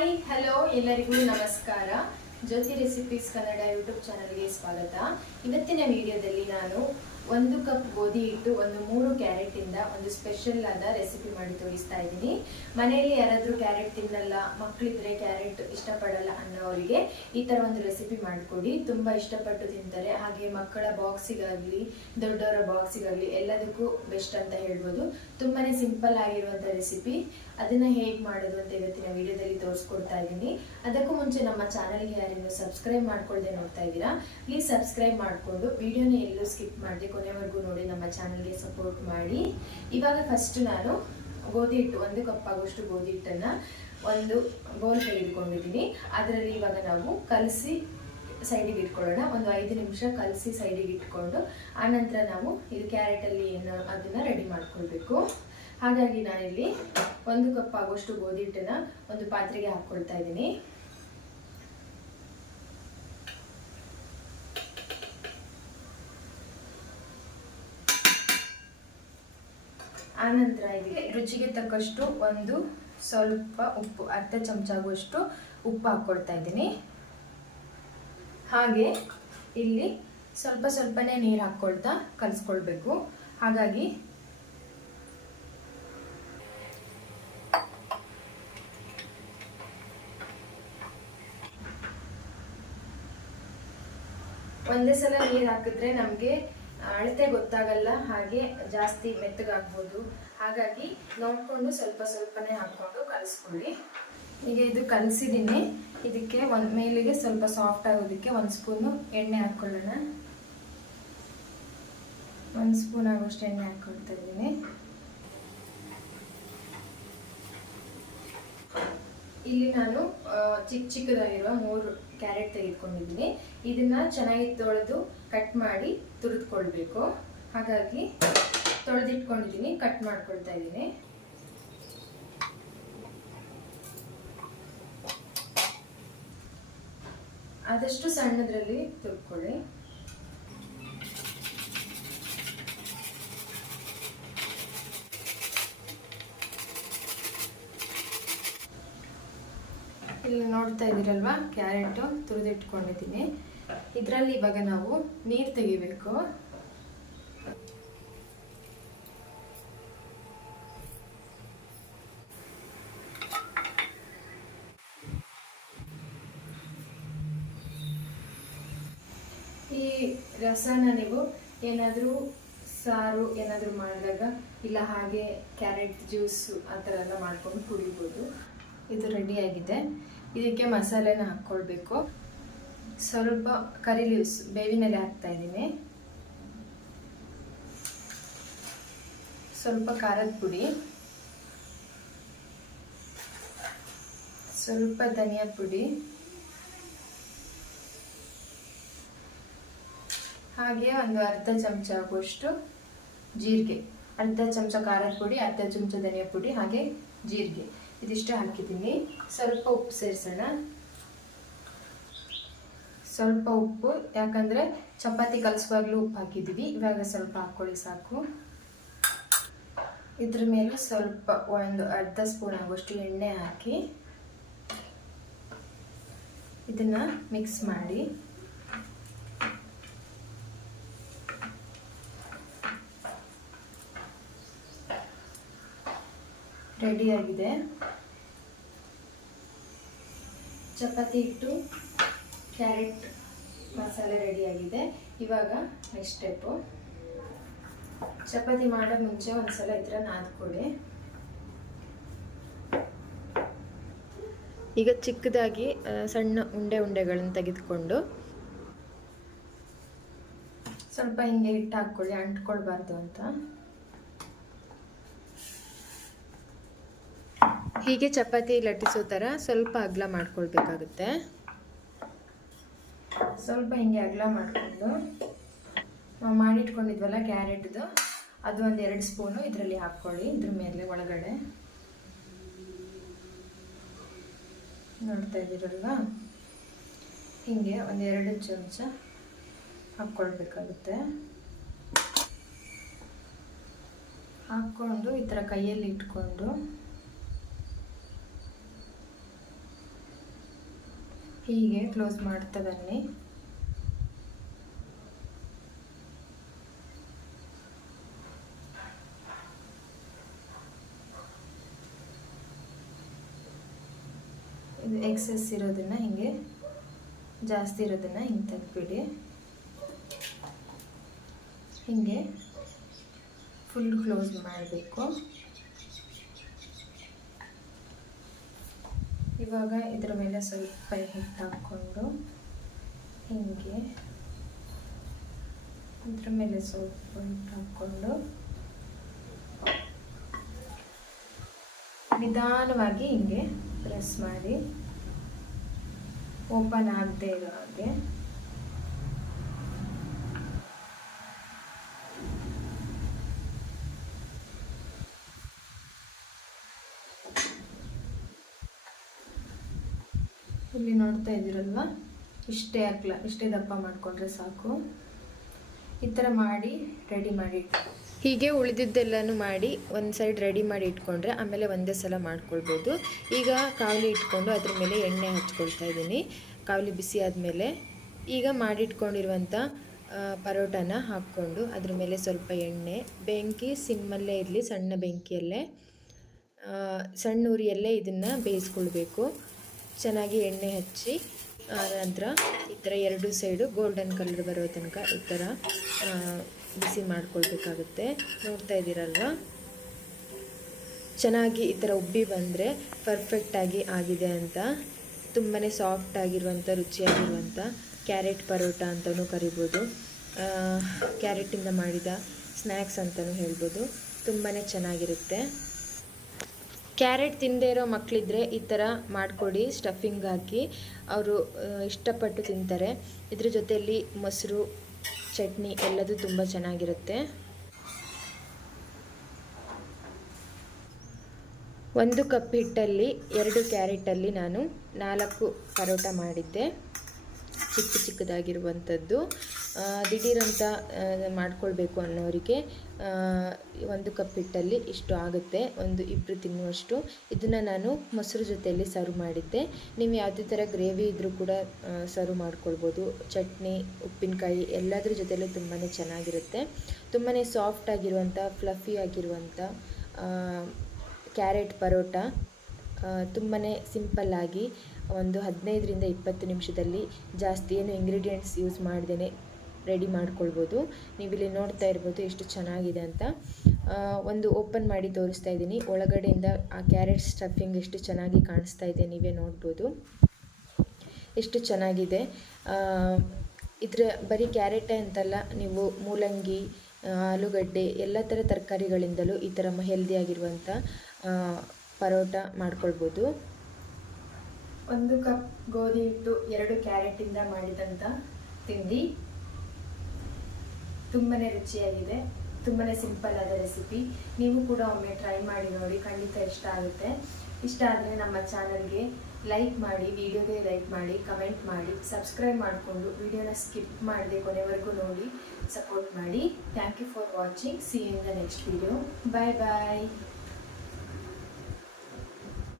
Hi hello ಎಲ್ಲರಿಗೂ ನಮಸ್ಕಾರ. ಜ್ಯೋತಿ recipes Kannada YouTube ಚಾನಲ್ಗೆ ಸ್ವಾಗತ. ಇವತ್ತಿನ ವಿಡಿಯೋದಲ್ಲಿ ನಾನು ಒಂದು ಕಪ್ ಗೋಧಿ ಹಿಟ್ಟು, ಒಂದು ಮೂರು ಕ್ಯಾರೆಟ್ ಇಂದ ಒಂದು ಸ್ಪೆಷಲ್ ಆದ ರೆಸಿಪಿ ಮಾಡಿ ತೋರಿಸ್ತಾ ಇದ್ದೀನಿ. ಮನೆಯಲ್ಲಿ ಯಾರಾದರೂ ಕ್ಯಾರೆಟ್ ತಿನ್ನಲ್ಲ ಮಕ್ಕಳಿದ್ರೆ ಕ್ಯಾರೆಟ್ ಇಷ್ಟಪಡಲ್ಲ ಅನ್ನೋರಿಗೆ ಈ ಥರ ಒಂದು ರೆಸಿಪಿ ಮಾಡಿಕೊಡಿ. ತುಂಬಾ ಇಷ್ಟಪಟ್ಟು ತಿಂತಾರೆ. ಹಾಗೆ ಮಕ್ಕಳ ಬಾಕ್ಸಿಗಾಗಲಿ ದೊಡ್ಡವರ ಬಾಕ್ಸಿಗಾಗಲಿ ಎಲ್ಲದಕ್ಕೂ ಬೆಸ್ಟ್ ಅಂತ ಹೇಳ್ಬೋದು. ತುಂಬಾನೇ ಸಿಂಪಲ್ ಆಗಿರುವಂಥ ರೆಸಿಪಿ ಅದನ್ನ ಹೇಗೆ ಮಾಡೋದು ಅಂತ ಇವತ್ತಿನ ವಿಡಿಯೋದಲ್ಲಿ ತೋರಿಸ್ಕೊಡ್ತಾ ಇದ್ದೀನಿ ಅದಕ್ಕೂ ಮುಂಚೆ ನಮ್ಮ ಚಾನಲ್ಗೆ ಯಾರೇನು ಸಬ್ಸ್ಕ್ರೈಬ್ ಮಾಡ್ಕೊಳ್ದೆ ನೋಡ್ತಾ ಇದ್ದೀರಾ ಪ್ಲೀಸ್ ಸಬ್ಸ್ಕ್ರೈಬ್ ಮಾಡಿಕೊಂಡು ವಿಡಿಯೋನ ಎಲ್ಲೂ ಸ್ಕಿಪ್ ಮಾಡಿ ಕೊನೆವರೆಗೂ ನೋಡಿ ನಮ್ಮ ಚಾನಲ್ಗೆ ಸಪೋರ್ಟ್ ಮಾಡಿ. ಇವಾಗ ಫಸ್ಟ್ ನಾನು ಗೋಧಿ ಹಿಟ್ಟು, ಒಂದು ಕಪ್ ಆಗುವಷ್ಟು ಗೋಧಿ ಹಿಟ್ಟನ್ನ ಒಂದು ಬೋಲ್ ತೆಗೆದುಕೊಂಡಿದ್ದೀನಿ ಅದರಲ್ಲಿ ಇವಾಗ ನಾವು ಕಲಸಿ ಸೈಡಿಗೆ ಇಟ್ಕೊಳ್ಳೋಣ. ಒಂದು ಐದು ನಿಮಿಷ ಕಲಸಿ ಸೈಡಿಗೆ ಇಟ್ಕೊಂಡು, ಆನಂತರ ನಾವು ಇದು ಕ್ಯಾರೆಟಲ್ಲಿ ಏನು ಅದನ್ನು ರೆಡಿ ಮಾಡ್ಕೊಳ್ಬೇಕು. ಹಾಗಾಗಿ ನಾನಿಲ್ಲಿ ಒಂದು ಕಪ್ ಆಗುವಷ್ಟು ಗೋಧಿ ಹಿಟ್ಟನ್ನ ಒಂದು ಪಾತ್ರೆಗೆ ಹಾಕ್ಕೊಳ್ತಾ ಇದ್ದೀನಿ. ಆನಂತರ ಇದಕ್ಕೆ ರುಚಿಗೆ ತಕ್ಕಷ್ಟು ಒಂದು ಸ್ವಲ್ಪ ಉಪ್ಪು, ಅರ್ಧ ಚಮಚ ಆಗುವಷ್ಟು ಉಪ್ಪು ಹಾಕ್ಕೊಳ್ತಾ ಇದ್ದೀನಿ. ಹಾಗೆ ಇಲ್ಲಿ ಸ್ವಲ್ಪ ಸ್ವಲ್ಪನೇ ನೀರು ಹಾಕ್ಕೊಳ್ತಾ ಕಲಿಸ್ಕೊಳ್ಬೇಕು. ಹಾಗಾಗಿ ಒಂದೇ ಸಲ ನೀರು ಹಾಕಿದ್ರೆ ನಮಗೆ ಅಳತೆ ಗೊತ್ತಾಗಲ್ಲ, ಹಾಗೆ ಜಾಸ್ತಿ ಮೆತ್ತಗಾಗ್ಬೋದು. ಹಾಗಾಗಿ ನೋಡಿಕೊಂಡು ಸ್ವಲ್ಪ ಸ್ವಲ್ಪನೇ ಹಾಕ್ಕೊಂಡು ಕಲಿಸ್ಕೊಳ್ಳಿ. ಈಗ ಇದು ಕಲಿಸಿದ್ದೀನಿ ಇದಕ್ಕೆ ಒಂದು ಮೇಲಿಗೆ ಸ್ವಲ್ಪ ಸಾಫ್ಟ್ ಆಗೋದಕ್ಕೆ ಒಂದು ಸ್ಪೂನು ಎಣ್ಣೆ ಹಾಕ್ಕೊಳ್ಳೋಣ ಒಂದು ಸ್ಪೂನ್ ಆಗೋಷ್ಟು ಎಣ್ಣೆ ಹಾಕ್ಕೊಳ್ತಾ ಇದ್ದೀನಿ. ಇಲ್ಲಿ ನಾನು ಚಿಕ್ಕ ಚಿಕ್ಕದಾಗಿರುವ ಮೂರು ಕ್ಯಾರೆಟ್ ತೆಗೆದುಕೊಂಡಿದ್ದೀನಿ. ಇದನ್ನ ಚೆನ್ನಾಗಿ ತೊಳೆದು ಕಟ್ ಮಾಡಿ ತುರಿದುಕೊಳ್ಬೇಕು. ಹಾಗಾಗಿ ತೊಳೆದಿಟ್ಕೊಂಡಿದ್ದೀನಿ, ಕಟ್ ಮಾಡ್ಕೊಳ್ತಾ ಇದ್ದೀನಿ. ಆದಷ್ಟು ಸಣ್ಣದ್ರಲ್ಲಿ ತುರ್ಕೊಳ್ಳಿ. ಇಲ್ಲಿ ನೋಡ್ತಾ ಇದ್ದೀರಲ್ವಾ? ಕ್ಯಾರೆಟು ತುರಿದಿಟ್ಕೊಂಡಿದ್ದೀನಿ. ಇದರಲ್ಲಿ ಇವಾಗ ನಾವು ನೀರು ತೆಗಿಬೇಕು. ಈ ರಸನ ನೀವು ಏನಾದರೂ ಸಾರು ಏನಾದರೂ ಮಾಡಿದಾಗ, ಇಲ್ಲ ಹಾಗೆ ಕ್ಯಾರೆಟ್ ಜ್ಯೂಸು ಆ ಥರ ಎಲ್ಲ ಮಾಡ್ಕೊಂಡು ಕುಡಿಬೋದು. ಇದು ರೆಡಿಯಾಗಿದೆ ಇದಕ್ಕೆ ಮಸಾಲೆನ ಹಾಕ್ಕೊಳ್ಬೇಕು. ಸ್ವಲ್ಪ ಕರಿ ಲೀವ್ಸ್ ಹಾಕ್ತಾ ಇದ್ದೀನಿ. ಸ್ವಲ್ಪ ಖಾರದ ಪುಡಿ. ಸ್ವಲ್ಪ ಧನಿಯಾ ಪುಡಿ. ಹಾಗೆ ಒಂದು ಅರ್ಧ ಚಮಚ ಆಗುವಷ್ಟು ಜೀರಿಗೆ. ಅರ್ಧ ಚಮಚ ಖಾರದ ಪುಡಿ, ಅರ್ಧ ಚಮಚ ಧನಿಯಾ ಪುಡಿ, ಹಾಗೆ ಜೀರಿಗೆ. ಇದಿಷ್ಟು ಹಾಕಿದ್ದೀನಿ. ಸ್ವಲ್ಪ ಉಪ್ಪು ಸೇರಿಸೋಣ. ಸ್ವಲ್ಪ ಉಪ್ಪು, ಯಾಕಂದರೆ ಚಪಾತಿ ಕಲಿಸುವಾಗಲೂ ಉಪ್ಪು ಹಾಕಿದ್ದೀವಿ. ಇವಾಗ ಸ್ವಲ್ಪ ಹಾಕ್ಕೊಳ್ಳಿ ಸಾಕು. ಇದ್ರ ಮೇಲೆ ಸ್ವಲ್ಪ ಒಂದು ಅರ್ಧ ಸ್ಪೂನ್ ಆಗುವಷ್ಟು ಎಣ್ಣೆ ಹಾಕಿ ಇದನ್ನು ಮಿಕ್ಸ್ ಮಾಡಿ. ರೆಡಿಯಾಗಿದೆ ಚಪಾತಿ ಹಿಟ್ಟು ಕ್ಯಾರೆಟ್ ಮಸಾಲೆ ರೆಡಿಯಾಗಿದೆ ಇವಾಗ ನೆಕ್ಸ್ಟ್ ಸ್ಟೆಪ್ಪು ಚಪಾತಿ ಮಾಡೋ ಮುಂಚೆ ಒಂದ್ಸಲ ಈ ಥರ ನಾದ್ಕೊಳ್ಳಿ. ಈಗ ಚಿಕ್ಕದಾಗಿ ಸಣ್ಣ ಉಂಡೆ ಉಂಡೆಗಳನ್ನು ತೆಗೆದುಕೊಂಡು. ಸ್ವಲ್ಪ ಹಿಂಗೆ ಹಿಟ್ಟು ಹಾಕ್ಕೊಳ್ಳಿ ಅಂಟ್ಕೊಳ್ಬಾರ್ದು ಅಂತ. ಹೀಗೆ ಚಪಾತಿ ಲಟ್ಟಿಸೋ ಥರ ಸ್ವಲ್ಪ ಅಗಲ ಮಾಡ್ಕೊಳ್ಬೇಕಾಗುತ್ತೆ. ಸ್ವಲ್ಪ ಹಿಂಗೆ ಅಗಲ ಮಾಡಿಕೊಂಡು ನಾವು ಮಾಡಿಟ್ಕೊಂಡಿದ್ವಲ್ಲ ಕ್ಯಾರೆಟ್ದು, ಅದು ಒಂದು ಎರಡು ಸ್ಪೂನು ಇದರಲ್ಲಿ ಹಾಕ್ಕೊಳ್ಳಿ, ಇದ್ರ ಮೇಲೆ ಒಳಗಡೆ. ನೋಡ್ತಾ ಇದ್ದೀರಲ್ವಾ? ಹೀಗೆ ಒಂದು ಎರಡು ಚಮಚ ಹಾಕ್ಕೊಳ್ಬೇಕಾಗುತ್ತೆ. ಹಾಕ್ಕೊಂಡು ಈ ಥರ ಕೈಯಲ್ಲಿ ಇಟ್ಕೊಂಡು ಹೀಗೆ ಕ್ಲೋಸ್ ಮಾಡ್ತಾ ಬನ್ನಿ. ಇದು ಎಕ್ಸೆಸ್ ಇರೋದನ್ನ ಹಿಂಗೆ ಜಾಸ್ತಿ ಇರೋದನ್ನ ಹಿಂಗೆ ತೆಗ್ದುಬಿಡಿ. ಹಿಂಗೆ ಫುಲ್ ಕ್ಲೋಸ್ ಮಾಡಬೇಕು. ಇವಾಗ ಇದ್ರ ಮೇಲೆ ಸ್ವಲ್ಪ ಹಿಟ್ಟು ಹಾಕ್ಕೊಂಡು ಹಿಂಗೆ ಇದ್ರ ಮೇಲೆ ಸ್ವಲ್ಪ ಹಿಟ್ಟು ಹಾಕ್ಕೊಂಡು ನಿಧಾನವಾಗಿ ಹಿಂಗೆ ಪ್ರೆಸ್ ಮಾಡಿ. ಓಪನ್ ಆಗದೆ ಇರೋ ಹಾಗೆ. ಇಲ್ಲಿ ನೋಡ್ತಾ ಇದ್ದೀರಲ್ವ? ಇಷ್ಟೇ ಹಾಕ್ಲ ಇಷ್ಟೇ ದಪ್ಪ ಮಾಡಿಕೊಂಡ್ರೆ ಸಾಕು. ಈ ಥರ ಮಾಡಿ ರೆಡಿ ಮಾಡಿ ಹೀಗೆ ಉಳಿದಿದ್ದೆಲ್ಲನೂ ಮಾಡಿ, ಒಂದು ಸೈಡ್ ರೆಡಿ ಮಾಡಿ ಇಟ್ಕೊಂಡ್ರೆ ಆಮೇಲೆ ಒಂದೇ ಸಲ ಮಾಡ್ಕೊಳ್ಬೋದು. ಈಗ ಕಾವಲಿ ಇಟ್ಕೊಂಡು ಅದ್ರ ಮೇಲೆ ಎಣ್ಣೆ ಹಚ್ಕೊಳ್ತಾ ಇದ್ದೀನಿ. ಕಾವಲಿ ಬಿಸಿ ಆದಮೇಲೆ ಈಗ ಮಾಡಿಟ್ಕೊಂಡಿರುವಂಥ ಪರೋಟನ ಹಾಕ್ಕೊಂಡು ಅದ್ರ ಮೇಲೆ ಸ್ವಲ್ಪ ಎಣ್ಣೆ, ಬೆಂಕಿ ಸಿಮ್ಮಲ್ಲೇ ಇರಲಿ, ಸಣ್ಣ ಬೆಂಕಿಯಲ್ಲೇ. ಸಣ್ಣ ಉರಿಯಲ್ಲೇ ಇದನ್ನು ಬೇಯಿಸ್ಕೊಳ್ಬೇಕು. ಚೆನ್ನಾಗಿ ಎಣ್ಣೆ ಹಚ್ಚಿ ನಂತರ ಈ ಥರ ಎರಡು ಸೈಡು ಗೋಲ್ಡನ್ ಕಲರ್ ಬರೋ ತನಕ ಈ ಥರ ಬಿಸಿ ಮಾಡ್ಕೊಳ್ಬೇಕಾಗುತ್ತೆ. ನೋಡ್ತಾ ಇದ್ದೀರಲ್ವ? ಚೆನ್ನಾಗಿ ಈ ಥರ ಉಬ್ಬಿ ಬಂದರೆ ಪರ್ಫೆಕ್ಟಾಗಿ ಆಗಿದೆ ಅಂತ ತುಂಬಾ ಸಾಫ್ಟ್ ಆಗಿರುವಂಥ ರುಚಿಯಾಗಿರುವಂಥ ಕ್ಯಾರೆಟ್ ಪರೋಟ ಅಂತಲೂ ಕರಿಬೋದು. ಕ್ಯಾರೆಟಿಂದ ಮಾಡಿದ ಸ್ನ್ಯಾಕ್ಸ್ ಅಂತಲೂ ಹೇಳ್ಬೋದು. ತುಂಬಾ ಚೆನ್ನಾಗಿರುತ್ತೆ. ಕ್ಯಾರೆಟ್ ತಿಂದೇ ಇರೋ ಮಕ್ಕಳಿದ್ರೆ ಈ ಥರ ಮಾಡಿಕೊಡಿ ಸ್ಟಫಿಂಗ್ ಹಾಕಿ. ಅವರು ಇಷ್ಟಪಟ್ಟು ತಿಂತಾರೆ. ಇದ್ರ ಜೊತೆಯಲ್ಲಿ ಮೊಸರು, ಚಟ್ನಿ ಎಲ್ಲದೂ ತುಂಬ ಚೆನ್ನಾಗಿರುತ್ತೆ. ಒಂದು ಕಪ್ ಹಿಟ್ಟಲ್ಲಿ, ಎರಡು ಕ್ಯಾರೆಟಲ್ಲಿ ನಾನು ನಾಲ್ಕು ಪರೋಟ ಮಾಡಿದ್ದೆ. ಚಿಕ್ಕ ಚಿಕ್ಕದಾಗಿರುವಂಥದ್ದು. ದಿಢೀರಂತ ಮಾಡ್ಕೊಳ್ಬೇಕು ಅನ್ನೋರಿಗೆ ಒಂದು ಕಪ್ ಹಿಟ್ಟಲ್ಲಿ ಇಷ್ಟು ಆಗುತ್ತೆ, ಒಂದು ಇಬ್ಬರು ತಿನ್ನುವಷ್ಟು. ಇದನ್ನು ನಾನು ಮೊಸರು ಜೊತೆಯಲ್ಲಿ ಸರ್ವ್ ಮಾಡಿದ್ದೆ. ನೀವು ಯಾವುದೇ ಥರ ಗ್ರೇವಿ ಇದ್ದರೂ ಕೂಡ ಸರ್ವ್ ಮಾಡ್ಕೊಳ್ಬೋದು. ಚಟ್ನಿ, ಉಪ್ಪಿನಕಾಯಿ ಎಲ್ಲದರ ಜೊತೆಯಲ್ಲೂ ತುಂಬಾ ಚೆನ್ನಾಗಿರುತ್ತೆ. ತುಂಬಾ ಸಾಫ್ಟ್ ಆಗಿರುವಂಥ ಫ್ಲಫಿ ಆಗಿರುವಂಥ ಕ್ಯಾರೆಟ್ ಪರೋಟ ತುಂಬಾ ಸಿಂಪಲ್ಲಾಗಿ ಒಂದು ಹದಿನೈದರಿಂದ ಇಪ್ಪತ್ತು ನಿಮಿಷದಲ್ಲಿ ಜಾಸ್ತಿ ಏನು ಇಂಗ್ರೀಡಿಯೆಂಟ್ಸ್ ಯೂಸ್ ಮಾಡ್ದೇ ರೆಡಿ ಮಾಡ್ಕೊಳ್ಬೋದು. ನೀವಿಲ್ಲಿ ನೋಡ್ತಾ ಇರ್ಬೋದು ಎಷ್ಟು ಚೆನ್ನಾಗಿದೆ ಅಂತ. ಒಂದು ಓಪನ್ ಮಾಡಿ ತೋರಿಸ್ತಾ ಇದ್ದೀನಿ. ಒಳಗಡೆಯಿಂದ ಆ ಕ್ಯಾರೆಟ್ ಸ್ಟಫಿಂಗ್ ಎಷ್ಟು ಚೆನ್ನಾಗಿ ಕಾಣಿಸ್ತಾ ಇದೆ ನೀವೇ ನೋಡ್ಬೋದು. ಎಷ್ಟು ಚೆನ್ನಾಗಿದೆ. ಇದ್ರ ಬರೀ ಕ್ಯಾರೆಟೇ ಅಂತಲ್ಲ, ನೀವು ಮೂಲಂಗಿ ಆಲೂಗಡ್ಡೆ, ಎಲ್ಲ ಥರ ತರಕಾರಿಗಳಿಂದಲೂ ಈ ಥರ ಹೆಲ್ದಿಯಾಗಿರುವಂಥ ಪರೋಟ ಮಾಡ್ಕೊಳ್ಬೋದು. ಒಂದು ಕಪ್ ಗೋಧಿ ಹಿಟ್ಟು ಎರಡು ಕ್ಯಾರೆಟಿಂದ ಮಾಡಿದಂಥ ತಿಂಡಿ. ತುಂಬನೇ ರುಚಿಯಾಗಿದೆ ತುಂಬಾ ಸಿಂಪಲ್ ಆದ ರೆಸಿಪಿ ನೀವು ಕೂಡ ಒಮ್ಮೆ ಟ್ರೈ ಮಾಡಿ ನೋಡಿ, ಖಂಡಿತ ಇಷ್ಟ ಆಗುತ್ತೆ. ಇಷ್ಟ ಆದರೆ ನಮ್ಮ ಚಾನಲ್ಗೆ ಲೈಕ್ ಮಾಡಿ ವಿಡಿಯೋಗೆ ಲೈಕ್ ಮಾಡಿ ಕಮೆಂಟ್ ಮಾಡಿ ಸಬ್ಸ್ಕ್ರೈಬ್ ಮಾಡಿಕೊಂಡು ವಿಡಿಯೋನ ಸ್ಕಿಪ್ ಮಾಡದೆ ಕೊನೆವರೆಗೂ ನೋಡಿ ಸಪೋರ್ಟ್ ಮಾಡಿ. Thank you for watching see in the next video bye bye